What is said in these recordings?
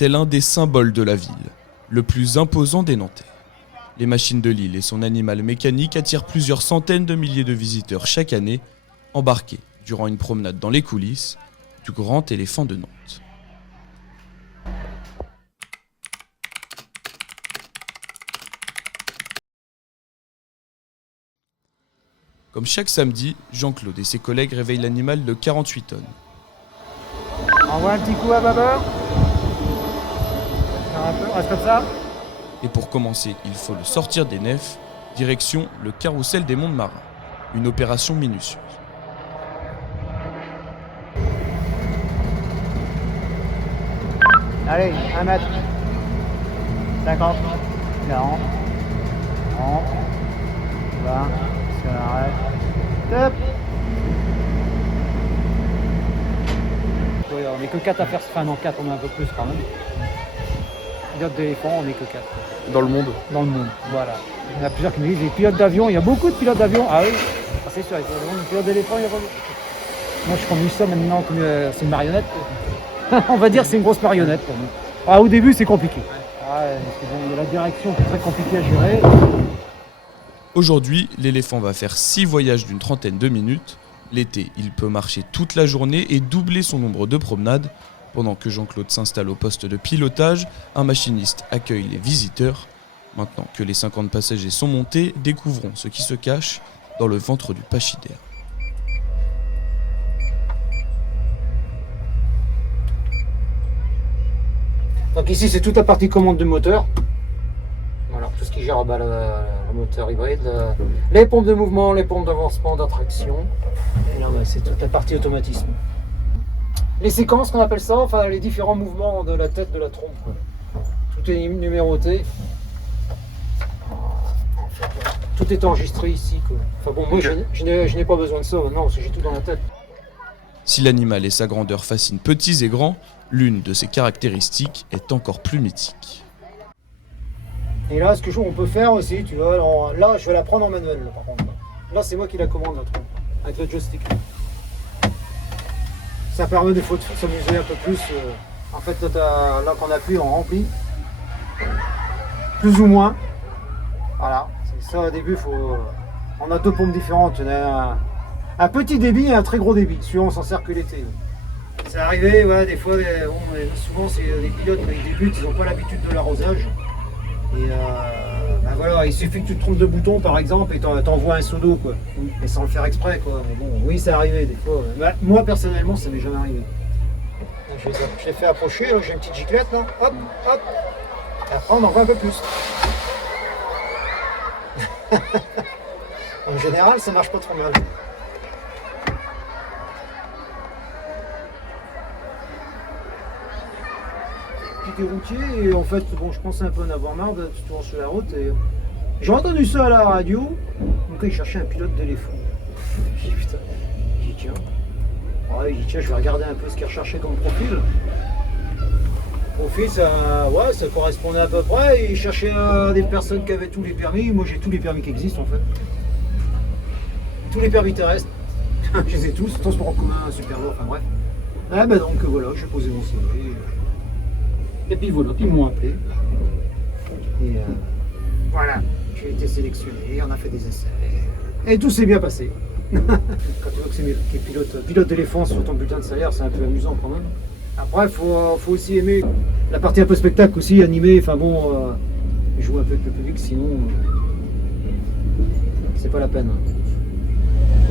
c'est l'un des symboles de la ville, le plus imposant des Nantais. Les machines de l'île et son animal mécanique attirent plusieurs centaines de milliers de visiteurs chaque année, embarqués durant une promenade dans les coulisses du Grand Éléphant de Nantes. Comme chaque samedi, Jean-Claude et ses collègues réveillent l'animal de 48 tonnes. Envoie un petit coup à bâbord. Un peu, reste comme ça. Et pour commencer, il faut le sortir des nefs, direction le carrousel des mondes marins. Une opération minutieuse. Allez, 1 mètre. 50, 40, 30, 20, si on arrête. Top. Oui, on n'est que 4 à faire, enfin non 4, on est un peu plus quand même. Pilote d'éléphant, on n'est que 4. Dans le monde. Dans le monde, voilà. Il y en a plusieurs qui me disent, les pilotes d'avion, il y a beaucoup de pilotes d'avion. Ah oui, c'est sûr, les pilotes d'éléphant, il y a pas beaucoup. Moi je conduis ça maintenant comme c'est une marionnette. On va dire que c'est une grosse marionnette pour nous. Ah, au début c'est compliqué. Ah, parce que bon, il y a la direction qui est très compliquée à gérer. Aujourd'hui, l'éléphant va faire 6 voyages d'une trentaine de minutes. L'été, il peut marcher toute la journée et doubler son nombre de promenades. Pendant que Jean-Claude s'installe au poste de pilotage, un machiniste accueille les visiteurs. Maintenant que les 50 passagers sont montés, découvrons ce qui se cache dans le ventre du pachyderme. Donc ici c'est toute la partie commande du moteur. Voilà, tout ce qui gère le moteur hybride, les pompes de mouvement, les pompes d'avancement, d'attraction. Et là c'est toute la partie automatisme. Les séquences qu'on appelle ça, enfin les différents mouvements de la tête, de la trompe. Tout est numéroté. Tout est enregistré ici, quoi. Enfin bon, moi je n'ai pas besoin de ça maintenant parce que j'ai tout dans la tête. Si l'animal et sa grandeur fascinent petits et grands, l'une de ses caractéristiques est encore plus mythique. Et là, ce qu'on peut faire aussi, tu vois, alors, là, je vais la prendre en manuel, là, par contre. Là, c'est moi qui la commande, la trompe, avec le joystick. Ça permet des fois de s'amuser un peu plus. En fait, là qu'on appuie, on remplit. Plus ou moins. Voilà. C'est ça, au début, on a 2 pompes différentes. On a un petit débit et un très gros débit. Celui-là, on s'en sert que l'été. C'est arrivé, ouais, des fois, souvent, c'est des pilotes, quand ils débutent, ils n'ont pas l'habitude de l'arrosage. Et ben voilà, il suffit que tu te trompes de bouton par exemple et t'envoies un seau d'eau quoi. Et sans le faire exprès quoi. Mais bon, oui c'est arrivé des fois. Ben, moi personnellement ça m'est jamais arrivé. Je l'ai fait approcher, j'ai une petite giclette là, hop, hop. Et après on en voit un peu plus. En général ça marche pas trop mal. J'étais routier et en fait bon je pensais un peu en avoir marre de toujours sur la route et j'ai entendu ça à la radio, donc il cherchait un pilote d'éléphant. J'ai dit putain, j'ai dit tiens. Ouais, j'ai dit tiens je vais regarder un peu ce qu'il recherchait comme profil. Profil ça correspondait à peu près, il cherchait des personnes qui avaient tous les permis, moi j'ai tous les permis qui existent en fait. Tous les permis terrestres, je les ai tous, transport en commun, super lourd, enfin bref. Ah bah donc voilà, j'ai posé mon CV. Et puis voilà, puis ils m'ont appelé. Et voilà, j'ai été sélectionné, on a fait des essais. Et tout s'est bien passé. Quand tu vois que c'est pilote d'éléphant sur ton bulletin de salaire, c'est un peu amusant quand même. Après, il faut aussi aimer la partie un peu spectacle aussi, animé. Enfin bon, jouer un peu avec le public, sinon c'est pas la peine.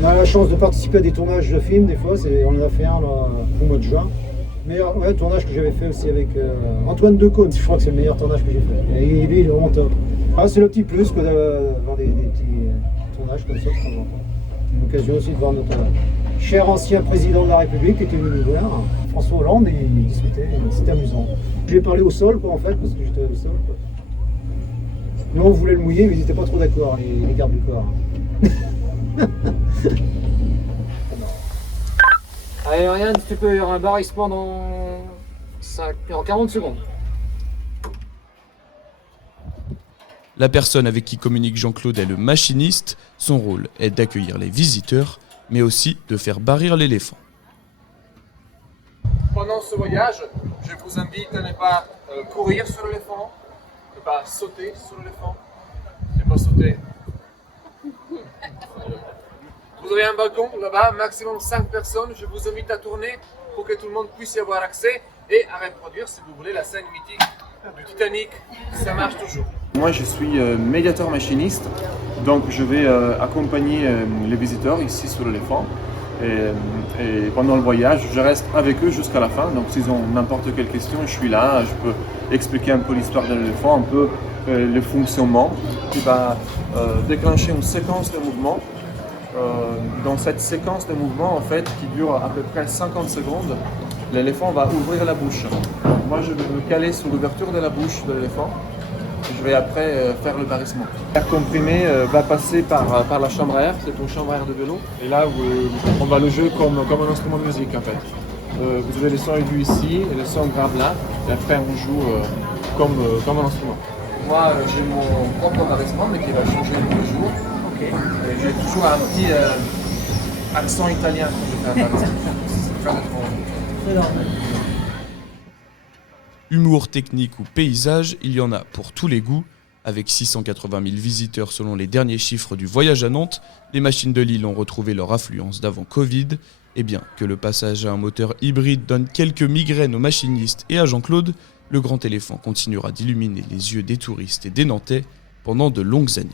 On a la chance de participer à des tournages de films, des fois, on en a fait un là, au mois de juin. Meilleur tournage que j'avais fait aussi avec Antoine Decaune, je crois que c'est le meilleur tournage que j'ai fait. Et lui, il est vraiment top. Ah, c'est le petit plus que d'avoir des petits tournages comme ça de temps en temps. Une occasion aussi de voir notre cher ancien président de la République qui était venu nous voir, François Hollande, et il discutait, c'était amusant. J'ai parlé au sol, quoi, en fait, parce que j'étais au sol. Quoi. Nous, on voulait le mouiller, mais ils n'étaient pas trop d'accord, les gardes du corps. Allez, Ariane, tu peux, il y aura un barrissement dans 40 secondes. La personne avec qui communique Jean-Claude est le machiniste. Son rôle est d'accueillir les visiteurs, mais aussi de faire barrir l'éléphant. pendant ce voyage, je vous invite à ne pas courir sur l'éléphant, ne pas sauter sur l'éléphant, ne pas sauter. Vous avez un balcon là-bas, maximum 5 personnes. Je vous invite à tourner pour que tout le monde puisse y avoir accès et à reproduire, si vous voulez, la scène mythique du Titanic. Ça marche toujours. Moi, je suis médiateur machiniste, donc je vais accompagner les visiteurs ici sur l'éléphant. Et pendant le voyage, je reste avec eux jusqu'à la fin. Donc, s'ils ont n'importe quelle question, je suis là. Je peux expliquer un peu l'histoire de l'éléphant, un peu le fonctionnement, qui va déclencher une séquence de mouvements. Dans cette séquence de mouvements, en fait, qui dure à peu près 50 secondes, l'éléphant va ouvrir la bouche. Moi, je vais me caler sur l'ouverture de la bouche de l'éléphant. Je vais après faire le barrissement. L'air comprimé va passer par la chambre à air, c'est une chambre à air de vélo. Et là, on va le jouer comme un instrument de musique en fait. Vous avez les sons aigus ici et les sons graves là. Et après, on joue comme un instrument. Moi, j'ai mon propre barrissement, mais qui va changer tous les jours. Okay. J'ai toujours un petit accent italien quand je fais un barrissement. C'est très normal. Humour, technique ou paysage, il y en a pour tous les goûts. Avec 680 000 visiteurs selon les derniers chiffres du voyage à Nantes, les machines de Lille ont retrouvé leur affluence d'avant Covid. Et bien que le passage à un moteur hybride donne quelques migraines aux machinistes et à Jean-Claude, le grand éléphant continuera d'illuminer les yeux des touristes et des Nantais pendant de longues années.